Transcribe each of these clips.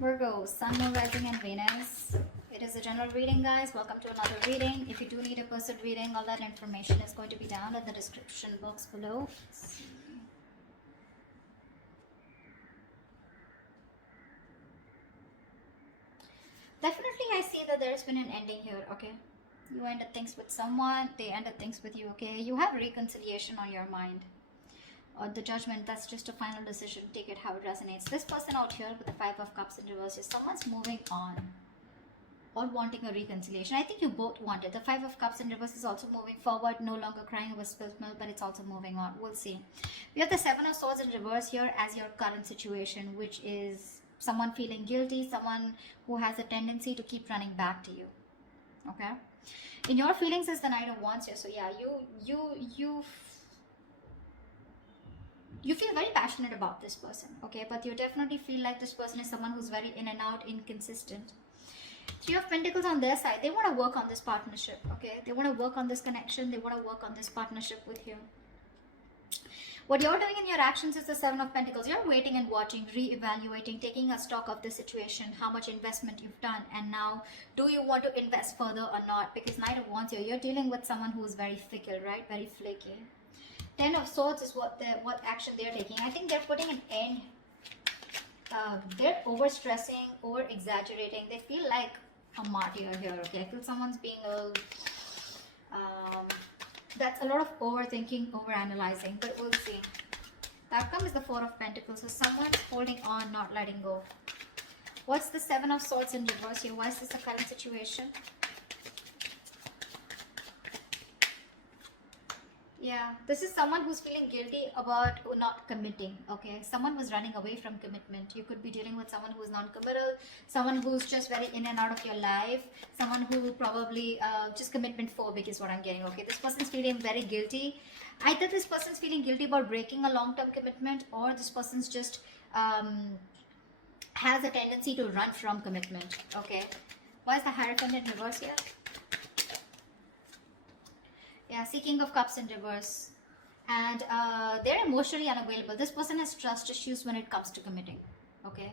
Virgo, Sun, Moon, Rising and Venus. It is a general reading, guys. Welcome to another reading. If you do need a personal reading, all that information is going to be down in the description box below. Let's see. Definitely, I see that there's been an ending here, okay? You ended things with someone, they ended things with you, okay? You have reconciliation on your mind. Or the judgment, that's just a final decision. Take it how it resonates. This person out here with the Five of Cups in reverse is someone's moving on or wanting a reconciliation. I think you both want it. The Five of Cups in reverse is also moving forward, no longer crying over spilled milk, but it's also moving on. We'll see. We have the Seven of Swords in reverse here as your current situation, which is someone feeling guilty, someone who has a tendency to keep running back to you. Okay? In your feelings is the Knight of Wands here. So yeah, you feel very passionate about this person, okay? But you definitely feel like this person is someone who's very in and out, inconsistent. Three of Pentacles on their side. They want to work on this partnership, okay? They want to work on this connection. They want to work on this partnership with you. What you're doing in your actions is the Seven of Pentacles. You're waiting and watching, re-evaluating, taking a stock of the situation, how much investment you've done, and now do you want to invest further or not? Because Knight of Wands here, you're dealing with someone who is very fickle, right? Very flaky. Ten of Swords is what action they're taking. I think they're putting an end. They're overstressing, over-exaggerating. They feel like a martyr here, okay? I feel someone's being a... that's a lot of overthinking, overanalyzing, but we'll see. The outcome is the Four of Pentacles. So someone's holding on, not letting go. What's the Seven of Swords in reverse here? Why is this the current situation? Yeah, this is someone who's feeling guilty about not committing, okay? Someone was running away from commitment. You could be dealing with someone who's non-committal, someone who's just very in and out of your life, someone who probably just commitment phobic is what I'm getting, okay? This person's feeling very guilty. Either this person's feeling guilty about breaking a long-term commitment, or this person's just has a tendency to run from commitment, okay? Why is the Hierophant in reverse here? Yeah, King of Cups in reverse. And they're emotionally unavailable. This person has trust issues when it comes to committing. Okay?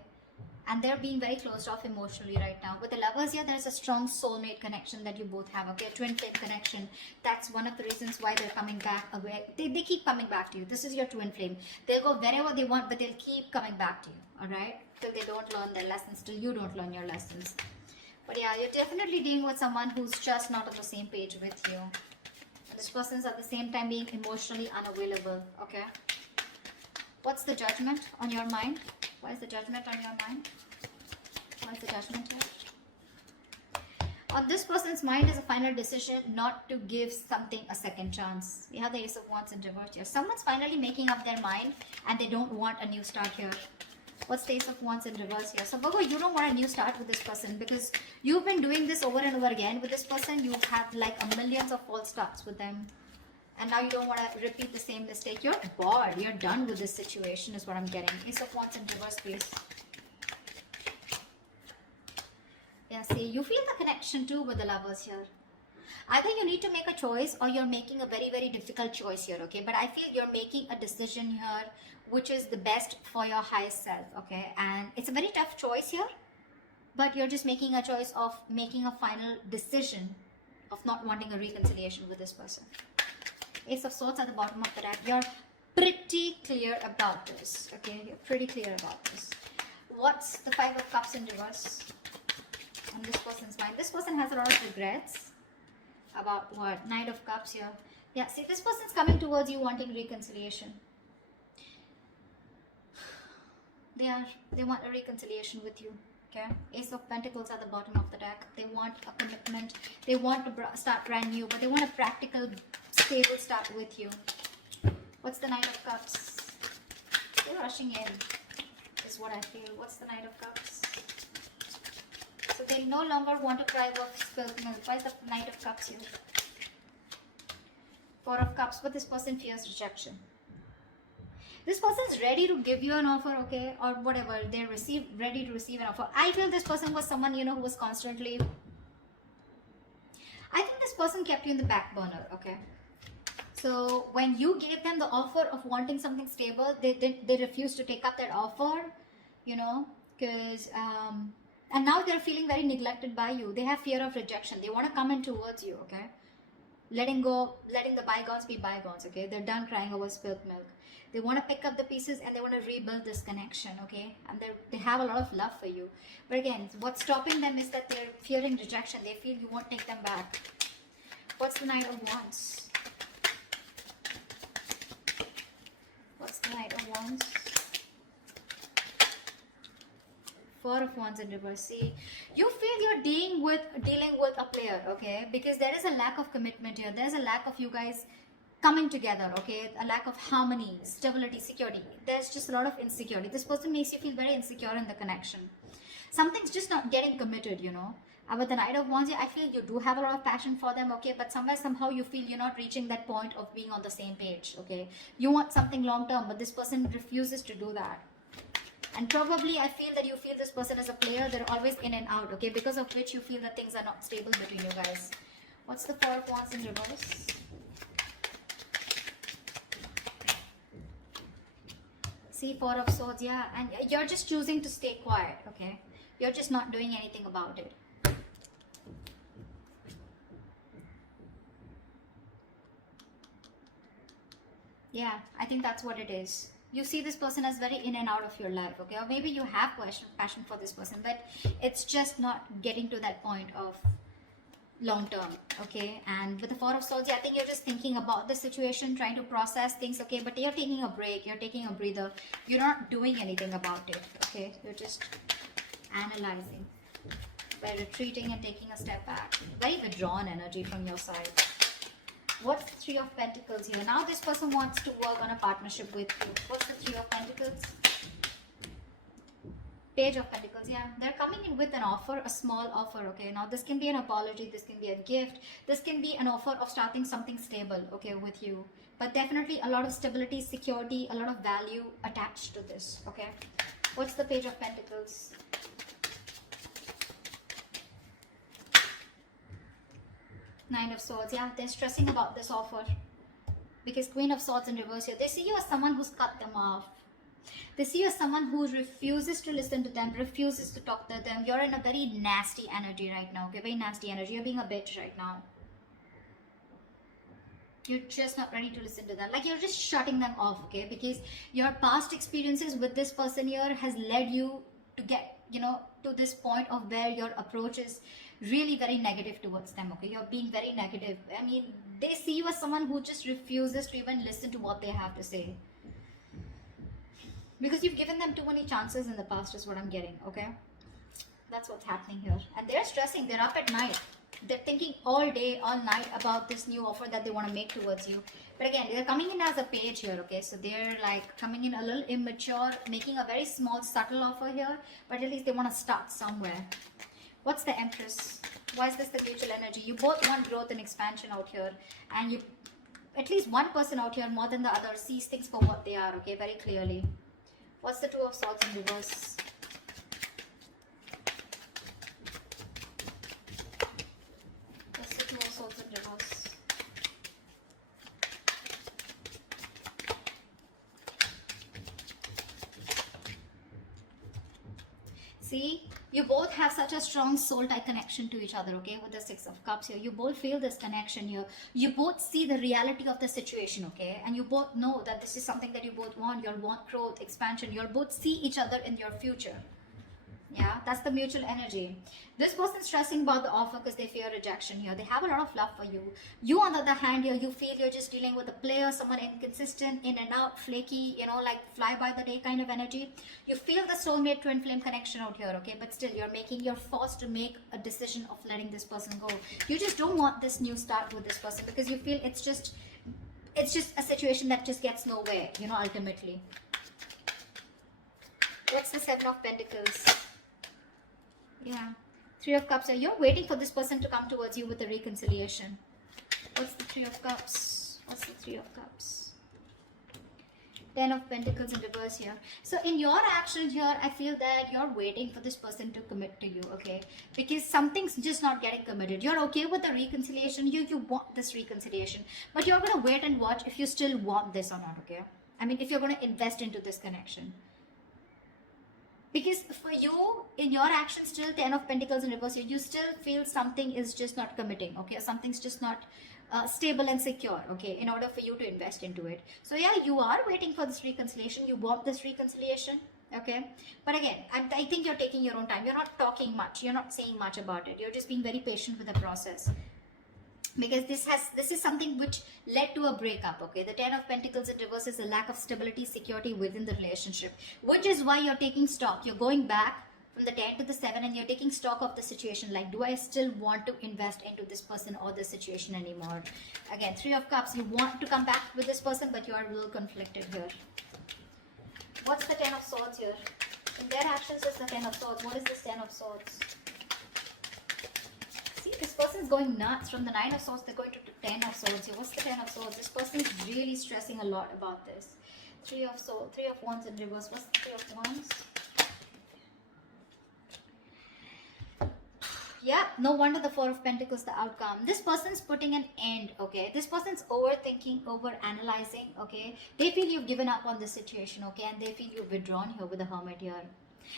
And they're being very closed off emotionally right now. With the Lovers here, there's a strong soulmate connection that you both have. Okay? A twin flame connection. That's one of the reasons why they're coming back away. They keep coming back to you. This is your twin flame. They'll go wherever they want, but they'll keep coming back to you. Alright? Till they don't learn their lessons. Till you don't learn your lessons. But yeah, you're definitely dealing with someone who's just not on the same page with you. This person's at the same time being emotionally unavailable, okay? What's the Judgment on your mind? Why is the Judgment on your mind? Why is the Judgment here? On this person's mind is a final decision not to give something a second chance. We have the Ace of Wands in reverse here. Someone's finally making up their mind and they don't want a new start here. What's the Ace of Wands in reverse here? So Virgo, you don't want a new start with this person because you've been doing this over and over again with this person. You have like a millions of false starts with them. And now you don't want to repeat the same mistake. You're bored. You're done with this situation is what I'm getting. Ace of Wands in reverse, please. Yeah, see, you feel the connection too with the Lovers here. Either you need to make a choice or you're making a very, very difficult choice here, okay? But I feel you're making a decision here which is the best for your highest self, okay? And it's a very tough choice here, but you're just making a choice of making a final decision of not wanting a reconciliation with this person. Ace of Swords at the bottom of the deck. You're pretty clear about this, okay? You're pretty clear about this. What's the Five of Cups in reverse on this person's mind? This person has a lot of regrets. About what? Knight of Cups here. Yeah, see, this person's coming towards you wanting reconciliation. They want a reconciliation with you. Okay? Ace of Pentacles at the bottom of the deck. They want a commitment. They want to start brand new, but they want a practical, stable start with you. What's the Knight of Cups? They're rushing in, is what I feel. What's the Knight of Cups? So they no longer want to cry over spilled milk. Why is the Knight of Cups here? Four of Cups, but this person fears rejection. This person is ready to give you an offer, okay, or whatever. They're ready to receive an offer. I feel this person was someone, you know, who was constantly... I think this person kept you in the back burner, okay. So when you gave them the offer of wanting something stable, they refused to take up that offer, you know. because and now they're feeling very neglected by you. They have fear of rejection. They want to come in towards you, okay? Letting the bygones be bygones, okay? They're done crying over spilt milk. They want to pick up the pieces and they want to rebuild this connection, okay? And they have a lot of love for you. But again, what's stopping them is that they're fearing rejection. They feel you won't take them back. What's the Knight of Wands? What's the Knight of Wands? Four of Wands in reverse. See, you feel you're dealing with a player, okay? Because there is a lack of commitment here. There's a lack of you guys coming together, okay? A lack of harmony, stability, security. There's just a lot of insecurity. This person makes you feel very insecure in the connection. Something's just not getting committed, you know. With the Knight of Wands, I feel you do have a lot of passion for them, okay? But somehow you feel you're not reaching that point of being on the same page, okay? You want something long term, but this person refuses to do that. And probably I feel that you feel this person as a player. They're always in and out, okay? Because of which you feel that things are not stable between you guys. What's the Four of Wands in reverse? See, Four of Swords, yeah. And you're just choosing to stay quiet, okay? You're just not doing anything about it. Yeah, I think that's what it is. You see this person as very in and out of your life, okay? Or maybe you have passion for this person, but it's just not getting to that point of long term, okay? And with the Four of Swords, I think you're just thinking about the situation, trying to process things, okay? But you're taking a break, you're taking a breather. You're not doing anything about it, okay? You're just analyzing by retreating and taking a step back. Very withdrawn energy from your side. What's the Three of Pentacles here? Now this person wants to work on a partnership with you. What's the Three of Pentacles? Page of Pentacles, yeah. They're coming in with an offer, a small offer, okay? Now this can be an apology, this can be a gift, this can be an offer of starting something stable, okay, with you. But definitely a lot of stability, security, a lot of value attached to this, okay? What's the Page of Pentacles? Nine of Swords, yeah, they're stressing about this offer because Queen of Swords in reverse here. They see you as someone who's cut them off. They see you as someone who refuses to listen to them, refuses to talk to them. You're in a very nasty energy right now, okay? Very nasty energy. You're being a bitch right now. You're just not ready to listen to them. Like you're just shutting them off, okay? Because your past experiences with this person here has led you to get, you know, to this point of where your approach is really very negative towards them, okay? You're being very negative. I mean, they see you as someone who just refuses to even listen to what they have to say. Because you've given them too many chances in the past is what I'm getting, okay? That's what's happening here. And they're stressing. They're up at night. They're thinking all day, all night about this new offer that they want to make towards you. But again, they're coming in as a page here, okay? So they're like coming in a little immature, making a very small, subtle offer here. But at least they want to start somewhere. What's the Empress? Why is this the mutual energy? You both want growth and expansion out here. And you, at least one person out here more than the other sees things for what they are, okay? Very clearly. What's the Two of Swords in reverse? What's the Two of Swords in reverse? See, you both have such a strong soul tie connection to each other, okay? With the Six of Cups here, you both feel this connection here. You both see the reality of the situation, okay? And you both know that this is something that you both want. You'll want growth, expansion. You'll both see each other in your future. Yeah, that's the mutual energy. This person's stressing about the offer because they fear rejection here. They have a lot of love for you. You, on the other hand, here, you feel you're just dealing with a player, someone inconsistent, in and out, flaky, you know, like fly by the day kind of energy. You feel the soulmate twin flame connection out here, okay? But still, you're forced to make a decision of letting this person go. You just don't want this new start with this person because you feel it's just a situation that just gets nowhere, you know, ultimately. What's the Seven of Pentacles? Yeah, Three of Cups. You're waiting for this person to come towards you with a reconciliation. What's the Three of Cups? What's the Three of Cups? Ten of Pentacles in reverse here. So in your action here, I feel that you're waiting for this person to commit to you, okay? Because something's just not getting committed. You're okay with the reconciliation. You want this reconciliation. But you're going to wait and watch if you still want this or not, okay? I mean, if you're going to invest into this connection. Because for you, in your actions, still 10 of Pentacles in reverse, you still feel something is just not committing, okay? Something's just not stable and secure, okay, in order for you to invest into it. So yeah, you are waiting for this reconciliation. You want this reconciliation, okay? But again, I think you're taking your own time. You're not talking much. You're not saying much about it. You're just being very patient with the process. Because this is something which led to a breakup, okay? The 10 of Pentacles in reverse is a lack of stability, security within the relationship, which is why you're taking stock. You're going back from the 10 to the 7 and you're taking stock of the situation. Like, do I still want to invest into this person or this situation anymore? Again, 3 of Cups, you want to come back with this person, but you are a little conflicted here. What's the 10 of Swords here? In their actions is the 10 of Swords. What is this 10 of Swords? This person is going nuts. From the 9 of Swords, they're going to 10 of Swords here. What's the 10 of Swords? This person is really stressing a lot about this. 3 of Swords, 3 of Wands in reverse. What's the 3 of Wands? Yeah, no wonder the 4 of Pentacles, the outcome. This person's putting an end, okay? This person's overthinking, over-analyzing, okay? They feel you've given up on this situation, okay? And they feel you've withdrawn here with the Hermit here.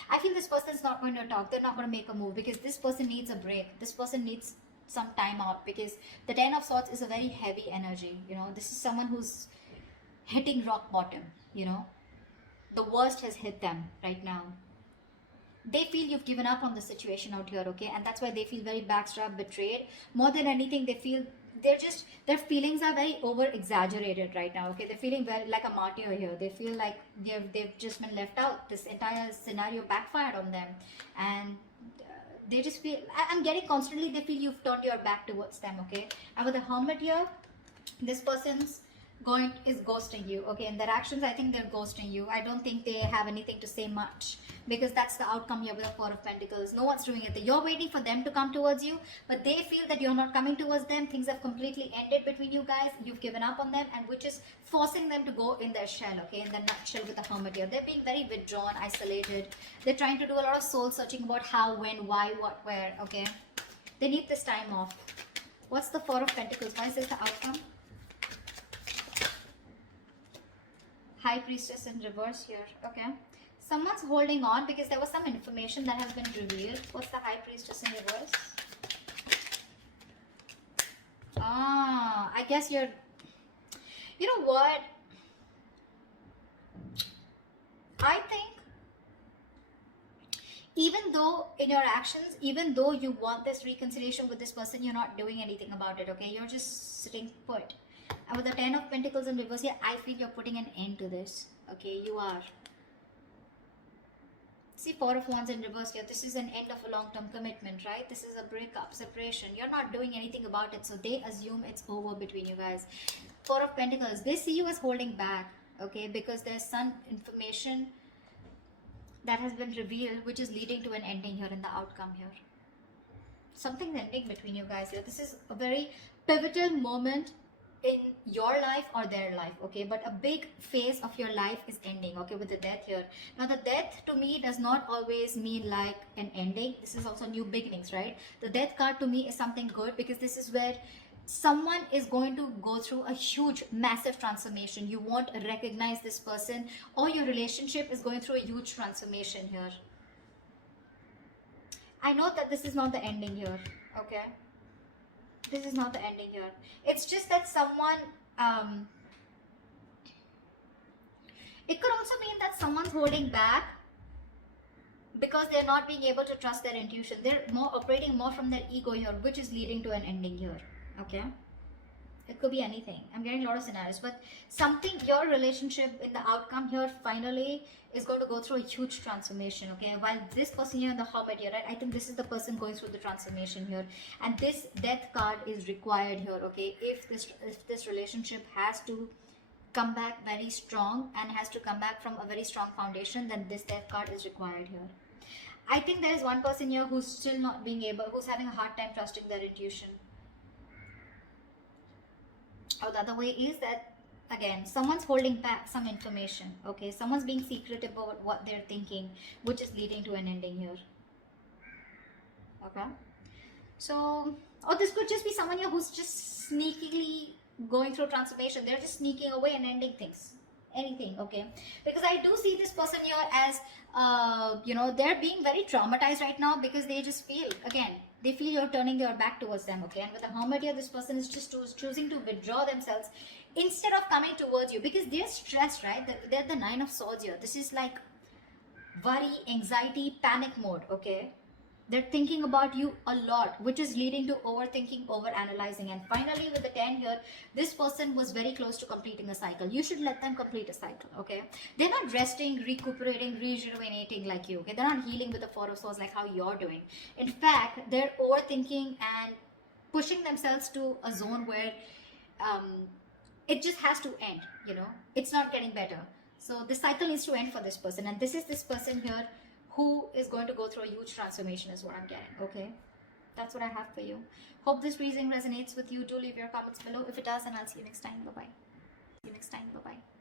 I feel this person's not going to talk. They're not going to make a move because this person needs a break. This person needs some time out because the 10 of Swords is a very heavy energy, you know? This is someone who's hitting rock bottom, you know? The worst has hit them right now. They feel you've given up on the situation out here, okay? And that's why they feel very backstabbed, betrayed. More than anything, they feel their feelings are very over exaggerated right now, okay? They're feeling very like a martyr here. They feel like they've just been left out. This entire scenario backfired on them, and they just feel, I'm getting constantly, they feel you've turned your back towards them, okay? And with the Hermit here, this person's is ghosting you, okay? In their actions, I think they're ghosting you. I don't think they have anything to say much because that's the outcome here with the 4 of Pentacles. No one's doing it. You're waiting for them to come towards you, but they feel that you're not coming towards them. Things have completely ended between you guys. You've given up on them, and which is forcing them to go in their shell, okay? In the nutshell with the Hermit here. They're being very withdrawn, isolated. They're trying to do a lot of soul searching about how, when, why, what, where, okay? They need this time off. What's the 4 of Pentacles? Why is this the outcome? High Priestess in reverse here, okay? Someone's holding on because there was some information that has been revealed. What's the High Priestess in reverse? I guess you're... You know what? I think even though in your actions, even though you want this reconciliation with this person, you're not doing anything about it, okay? You're just sitting put. And with the 10 of Pentacles in reverse here, I feel you're putting an end to this. Okay, you are. See, 4 of Wands in reverse here. This is an end of a long-term commitment, right? This is a breakup, separation. You're not doing anything about it, so they assume it's over between you guys. 4 of Pentacles. They see you as holding back, okay? Because there's some information that has been revealed, which is leading to an ending here in the outcome here. Something's ending between you guys here. This is a very pivotal moment in your life or their life, okay? But a big phase of your life is ending, okay, with the Death here. Now the Death to me does not always mean like an ending. This is also new beginnings, right? The Death card to me is something good because this is where someone is going to go through a huge, massive transformation. You won't recognize this person, or your relationship is going through a huge transformation here. I know that this is not the ending here, okay? This is not the ending here. It's just that someone, it could also mean that someone's holding back because they're not being able to trust their intuition. They're operating more from their ego here, which is leading to an ending here, okay? It could be anything. I'm getting a lot of scenarios, but something, your relationship in the outcome here finally is going to go through a huge transformation, okay? While this person here in the Hermit here, right? I think this is the person going through the transformation here, and this Death card is required here, okay? If this relationship has to come back very strong and has to come back from a very strong foundation, then this Death card is required here. I think there is one person here who's still not being able, who's having a hard time trusting their intuition. Or the other way is that, again, someone's holding back some information, okay? Someone's being secretive about what they're thinking, which is leading to an ending here, okay? So, or this could just be someone here who's just sneakily going through transformation. They're just sneaking away and ending things. anything, okay? Because I do see this person here as they're being very traumatized right now, because they just feel, again, they feel you're turning your back towards them, okay? And with the Hermit here, this person is just choosing to withdraw themselves instead of coming towards you, because they're stressed, right? They're the Nine of Swords here. This is like worry, anxiety, panic mode, okay? They're thinking about you a lot, which is leading to overthinking, overanalyzing. And finally, with the 10 here, this person was very close to completing a cycle. You should let them complete a cycle, okay? They're not resting, recuperating, rejuvenating like you, okay? They're not healing with the Four of Swords like how you're doing. In fact, they're overthinking and pushing themselves to a zone where it just has to end, It's not getting better. So the cycle needs to end for this person. And this is this person here who is going to go through a huge transformation is what I'm getting, okay? That's what I have for you. Hope this reading resonates with you. Do leave your comments below. If it does, and I'll see you next time. Bye-bye. See you next time. Bye-bye.